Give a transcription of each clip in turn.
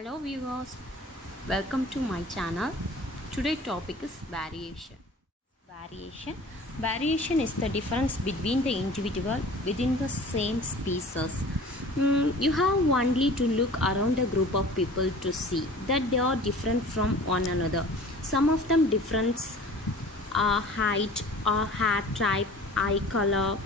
Hello viewers, welcome to my channel. Today topic is variation. Variation is the difference between the individual within the same species. You have only to look around a group of people to see that they are different from one another. Some of them difference height or hair type, eye color.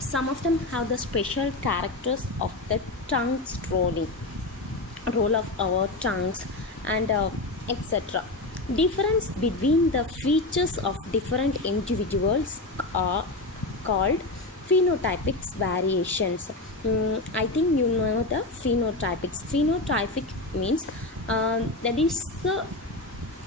Some of them have the special characters of the tongue roll of our tongues and etc. Difference between the features of different individuals are called phenotypic variations. I think you know the phenotypics. Phenotypic means that is the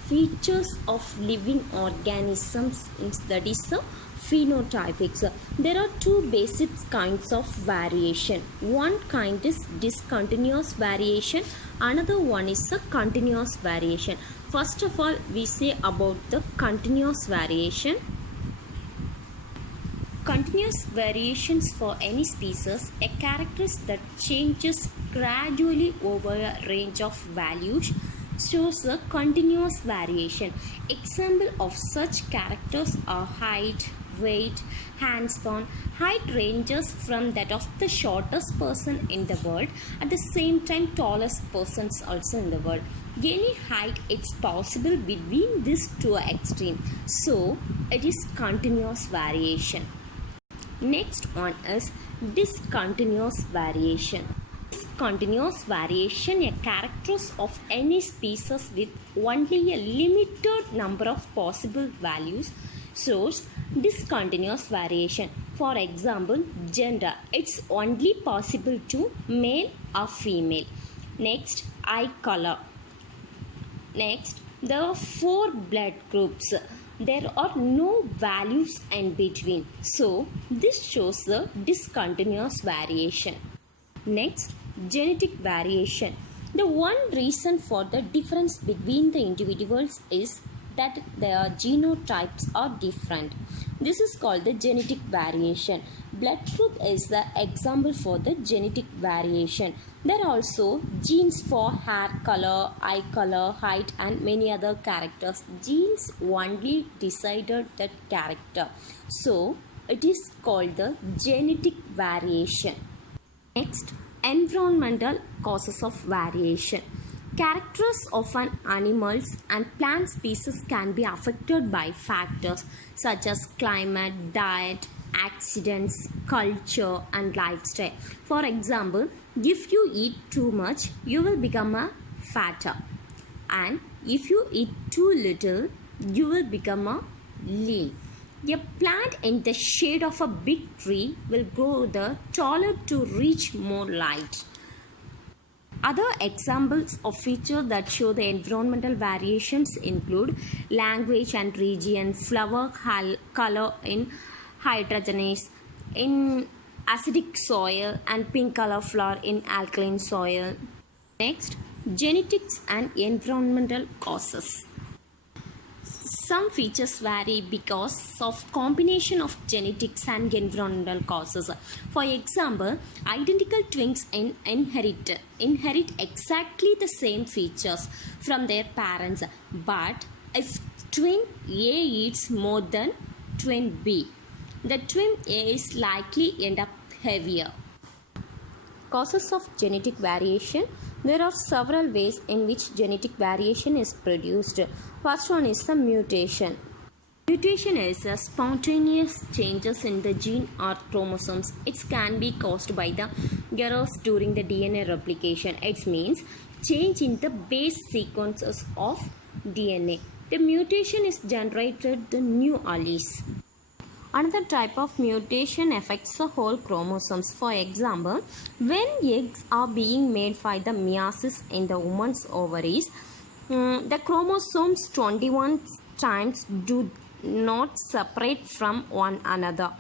features of living organisms, that is the phenotypics. There are two basic kinds of variation. One kind is discontinuous variation, another one is a continuous variation. First of all, we say about the continuous variation. Continuous variations for any species, a character that changes gradually over a range of values, shows a continuous variation. Example of such characters are height, weight, hands-on. Height ranges from that of the shortest person in the world, at the same time tallest persons also in the world. Any height it's possible between these two extremes, so it is continuous variation. Next one is discontinuous variation. Discontinuous variation, a characters of any species with only a limited number of possible values, shows discontinuous variation. For example, gender, it's only possible to male or female. Next, eye color. Next, there are 4 blood groups. There are no values in between, so this shows the discontinuous variation. Next, genetic variation. The one reason for the difference between the individuals is that their genotypes are different. This is called the genetic variation. Blood group is the example for the genetic variation. There are also genes for hair color, eye color, height and many other characters. Genes only decided that character. So, it is called the genetic variation. Next, environmental causes of variation. Characters of an animals and plant species can be affected by factors such as climate, diet, accidents, culture and lifestyle. For example, if you eat too much, you will become a fatter, and if you eat too little, you will become a lean. A plant in the shade of a big tree will grow the taller to reach more light. Other examples of features that show the environmental variations include language and region, flower color in hydrogenous, in acidic soil, and pink color flower in alkaline soil. Next, genetics and environmental causes. Some features vary because of combination of genetics and environmental causes. For example, identical twins inherit exactly the same features from their parents, but if twin A eats more than twin B, the twin A is likely end up heavier. Causes of genetic variation. There are several ways in which genetic variation is produced. First one is the mutation. Mutation is a spontaneous changes in the gene or chromosomes. It can be caused by the errors during the DNA replication. It means change in the base sequences of DNA. The mutation is generated the new alleles. Another type of mutation affects the whole chromosomes. For example, when eggs are being made by the meiosis in the woman's ovaries, the chromosomes 21 times do not separate from one another.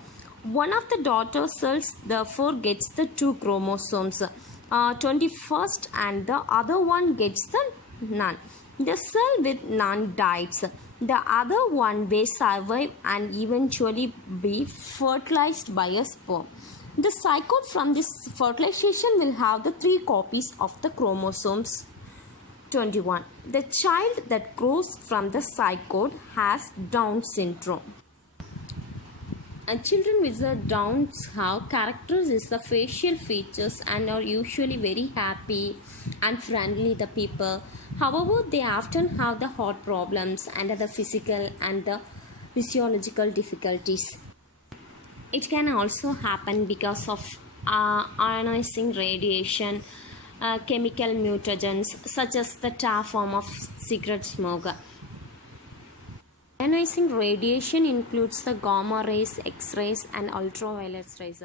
One of the daughter cells therefore gets the 2 chromosomes, 21st, and the other one gets the none. The cell with none dies. The other one may survive and eventually be fertilized by a sperm. The zygote from this fertilization will have the 3 copies of the chromosomes 21. The child that grows from the zygote has Down syndrome. Children with the Downs have characteristics the facial features and are usually very happy and friendly the people. However, they often have the heart problems and the physical and the physiological difficulties. It can also happen because of ionizing radiation, chemical mutagens such as the tar form of cigarette smoke. Ionizing radiation includes the gamma rays, X-rays and ultraviolet rays.